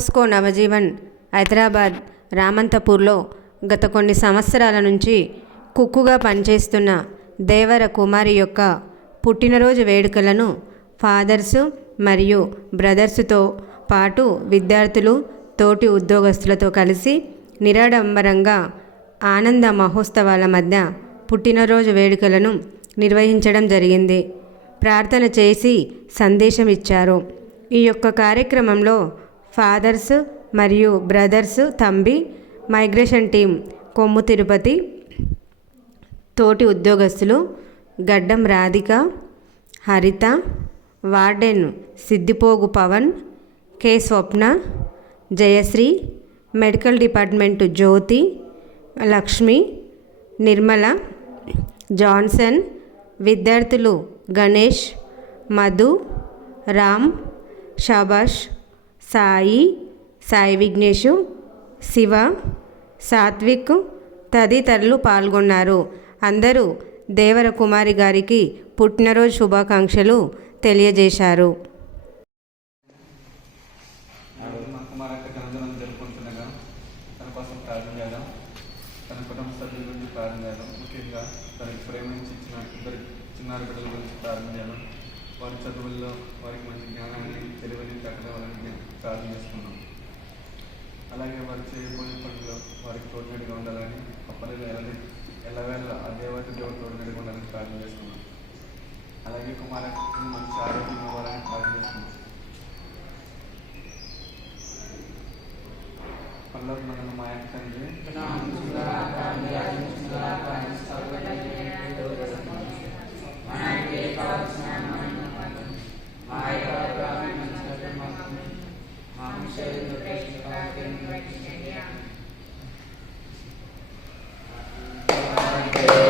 Bosco Navjivan Hyderabad రామంతపూర్లో గత కొన్ని సంవత్సరాల నుంచి కుక్కుగా పనిచేస్తున్న దేవర కుమారి యొక్క పుట్టినరోజు వేడుకలను ఫాదర్సు మరియు బ్రదర్సుతో పాటు విద్యార్థులు తోటి ఉద్యోగస్తులతో కలిసి నిరాడంబరంగా ఆనంద మహోత్సవాల మధ్య పుట్టినరోజు వేడుకలను నిర్వహించడం జరిగింది. ప్రార్థన చేసి సందేశం ఇచ్చారు ఈ యొక్క కార్యక్రమంలో ఫాదర్స్ మరియు brothers Thambi migration team Kommu Tirupati తోటి ఉద్యోగస్తులు Gaddam Radhika Haritha warden Siddipogu Pavan K Swapna Jayasri medical department Jyothi Lakshmi Nirmala Johnson విద్యార్థులు గణేష్ మధు రామ్ షాబాష్ సాయి సాయి విఘ్నేషు శివ సాత్విక్ తదితరులు పాల్గొన్నారు. అందరూ దేవర కుమారి గారికి పుట్టినరోజు శుభాకాంక్షలు తెలియజేశారు. ఆ తన కుటుంబ సభ్యుల గురించి ప్రార్థన ముఖ్యంగా తనకి ప్రేమించి ఇచ్చిన ఇద్దరు చిన్నారి బిడ్డల గురించి ప్రారంభించాను వారి చదువుల్లో వారికి మంచి జ్ఞానాన్ని తెలివని పెట్టవాలని ప్రార్థన చేసుకున్నాం. అలాగే వారు చేయబోయే పనుల్లో వారికి తోడునడిగా ఉండాలని ఆ పనులు ఎలా ఎల్లవేళ ఆ దేవత దేవుడు తోడునడిగా ఉండాలని ప్రార్థన చేసుకున్నాం. అలాగే కుమారక్కకి మంచి ఆరోగ్యం ఇవ్వాలని ప్రార్థన చేసుకున్నాం. పల్లవి మనల్ని మా యొక్క తండ్రి Amen.